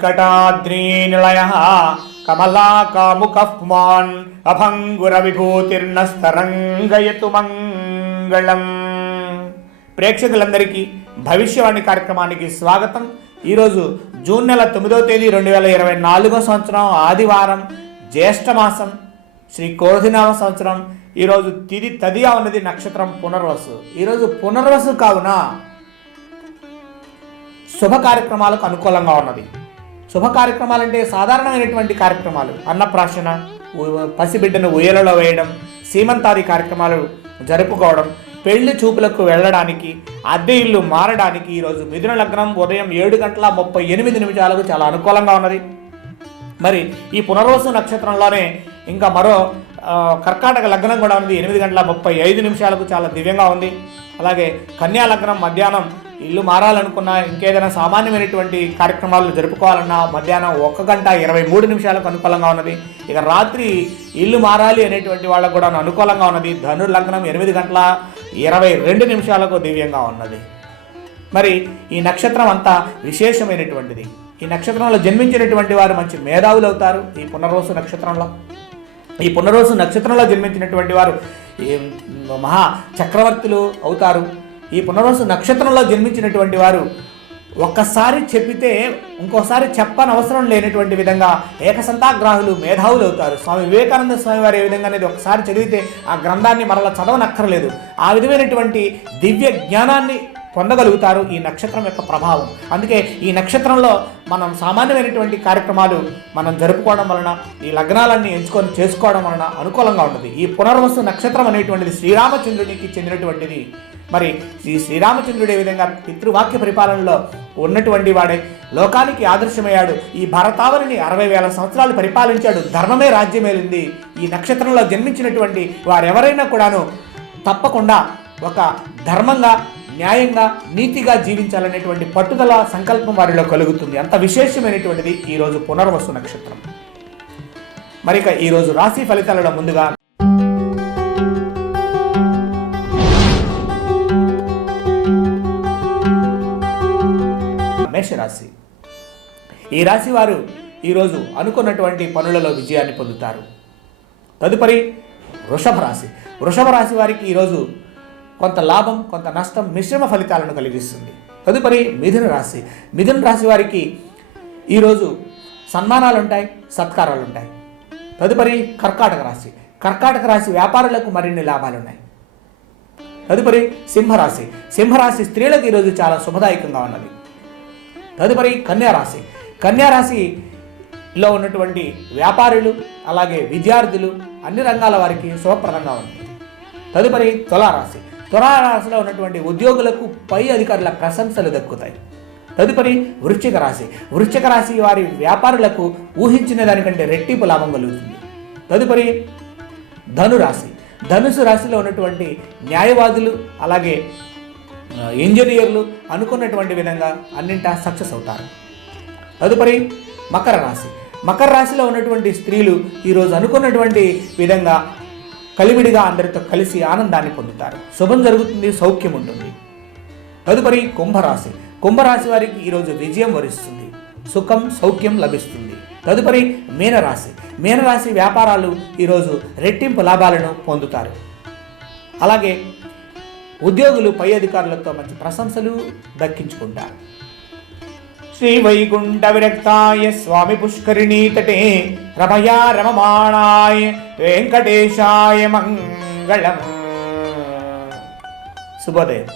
శ్రీవేంకటాద్రీనిలయ కమలాకాముకః పుమాన్ అభంగుర విభూతిర్ణస్తరంగయతు మంగళం. ప్రేక్షకులందరికీ భవిష్యవాణి కార్యక్రమానికి స్వాగతం. ఈరోజు జూన్ నెల తొమ్మిదవ తేదీ రెండు వేల ఇరవై నాలుగో సంవత్సరం ఆదివారం జ్యేష్ఠమాసం శ్రీ కోధినామ సంవత్సరం. ఈరోజు తిది తదియా ఉన్నది నక్షత్రం పునర్వసు. ఈరోజు పునర్వసు కావున శుభ కార్యక్రమాలకు అనుకూలంగా ఉన్నది. శుభ కార్యక్రమాలు అంటే సాధారణమైనటువంటి కార్యక్రమాలు. అన్నప్రాశన పసిబిడ్డను ఉయ్యలలో వేయడం సీమంతాది కార్యక్రమాలు జరుపుకోవడం పెళ్ళి చూపులకు వెళ్ళడానికి అద్దె ఇల్లు మారడానికి ఈరోజు మిథున లగ్నం ఉదయం ఏడు గంటల ముప్పై ఎనిమిది నిమిషాలకు చాలా అనుకూలంగా ఉన్నది. మరి ఈ పునర్వసు నక్షత్రంలోనే ఇంకా మరో కర్కాటక లగ్నం కూడా ఉంది ఎనిమిది గంటల ముప్పై ఐదు నిమిషాలకు చాలా దివ్యంగా ఉంది. అలాగే కన్యా లగ్నం మధ్యాహ్నం ఇల్లు మారాలనుకున్నా ఇంకేదైనా సామాన్యమైనటువంటి కార్యక్రమాలు జరుపుకోవాలన్నా మధ్యాహ్నం ఒక గంట ఇరవై మూడు నిమిషాలకు అనుకూలంగా ఉన్నది. ఇక రాత్రి ఇల్లు మారాలి అనేటువంటి వాళ్ళకు కూడా అనుకూలంగా ఉన్నది. ధనుర్లగ్నం లగ్నం ఎనిమిది గంటల ఇరవై రెండు నిమిషాలకు దివ్యంగా ఉన్నది. మరి ఈ నక్షత్రం అంతా విశేషమైనటువంటిది. ఈ నక్షత్రంలో జన్మించినటువంటి వారు మంచి మేధావులు అవుతారు. ఈ పునర్వసు నక్షత్రంలో ఈ పునరోసు నక్షత్రంలో జన్మించినటువంటి వారు ఈ మహా చక్రవర్తులు అవుతారు. ఈ పునరోసు నక్షత్రంలో జన్మించినటువంటి వారు ఒక్కసారి చెప్పితే ఇంకోసారి చెప్పని అవసరం లేనటువంటి విధంగా ఏకసంతాగ్రాహులు మేధావులు అవుతారు. స్వామి వివేకానంద స్వామి వారు ఏ విధంగా అనేది ఒకసారి చదివితే ఆ గ్రంథాన్ని మరలా చదవనక్కర్లేదు. ఆ విధమైనటువంటి దివ్య జ్ఞానాన్ని పొందగలుగుతారు ఈ నక్షత్రం యొక్క ప్రభావం. అందుకే ఈ నక్షత్రంలో మనం సామాన్యమైనటువంటి కార్యక్రమాలు మనం జరుపుకోవడం వలన ఈ లగ్నాలన్నీ ఎంచుకొని చేసుకోవడం వలన అనుకూలంగా ఉంటుంది. ఈ పునర్వసు నక్షత్రం అనేటువంటిది శ్రీరామచంద్రునికి చెందినటువంటిది. మరి ఈ శ్రీరామచంద్రుడు ఏ విధంగా పితృవాక్య పరిపాలనలో ఉన్నటువంటి వాడే లోకానికి ఆదర్శమయ్యాడు ఈ భరతావరిని అరవై వేల సంవత్సరాలు పరిపాలించాడు ధర్మమే రాజ్యమేలింది ఈ నక్షత్రంలో జన్మించినటువంటి వారెవరైనా కూడాను తప్పకుండా ఒక ధర్మంగా న్యాయంగా నీతిగా జీవించాలనేటువంటి పట్టుదల సంకల్పం వారిలో కలుగుతుంది. అంత విశేషమైనటువంటిది ఈరోజు పునర్వసు నక్షత్రం. మరిక ఈరోజు రాశి ఫలితాలలో ముందుగా మేషరాశి. ఈ రాశి వారు ఈరోజు అనుకున్నటువంటి పనులలో విజయాన్ని పొందుతారు. తదుపరి వృషభ రాశి. వృషభ రాశి వారికి ఈరోజు కొంత లాభం కొంత నష్టం మిశ్రమ ఫలితాలను కలిగిస్తుంది. తదుపరి మిథున రాశి. మిథున రాశి వారికి ఈరోజు సన్మానాలు ఉంటాయి సత్కారాలు ఉంటాయి తదుపరి కర్కాటక రాశి. కర్కాటక రాశి వ్యాపారులకు మరిన్ని లాభాలు ఉన్నాయి తదుపరి సింహరాశి. సింహరాశి స్త్రీలకు ఈరోజు చాలా శుభదాయకంగా ఉన్నది. తదుపరి కన్యారాశి. కన్యారాశిలో ఉన్నటువంటి వ్యాపారులు అలాగే విద్యార్థులు అన్ని రంగాల వారికి శుభప్రదంగా ఉంది తదుపరి తులారాశి. తులారాశిలో ఉన్నటువంటి ఉద్యోగులకు పై అధికారుల ప్రశంసలు దక్కుతాయి. తదుపరి వృశ్చిక రాశి. వృశ్చిక రాశి వారి వ్యాపారులకు ఊహించిన దానికంటే రెట్టింపు లాభం కలుగుతుంది. తదుపరి ధనురాశి ధనుసు రాశిలో ఉన్నటువంటి న్యాయవాదులు అలాగే ఇంజనీర్లు అనుకున్నటువంటి విధంగా అన్నింటా సక్సెస్ అవుతారు. తదుపరి మకర రాశి. మకర రాశిలో ఉన్నటువంటి స్త్రీలు ఈరోజు అనుకున్నటువంటి విధంగా కలివిడిగా అందరితో కలిసి ఆనందాన్ని పొందుతారు. శుభం జరుగుతుంది సౌఖ్యం ఉంటుంది. తదుపరి కుంభరాశి. కుంభరాశి వారికి ఈరోజు విజయం వరిస్తుంది. సుఖం సౌఖ్యం లభిస్తుంది. తదుపరి మీనరాశి. మీనరాశి వ్యాపారాలు ఈరోజు రెట్టింపు లాభాలను పొందుతారు. అలాగే ఉద్యోగులు పై అధికారులతో మంచి ప్రశంసలు దక్కించుకుంటారు. శ్రీ వైకుంఠ విరక్తాయ స్వామి పుష్కరిణీ తటే రమయా రమమాణాయ వెంకటేశాయ మంగళం శుభోదయం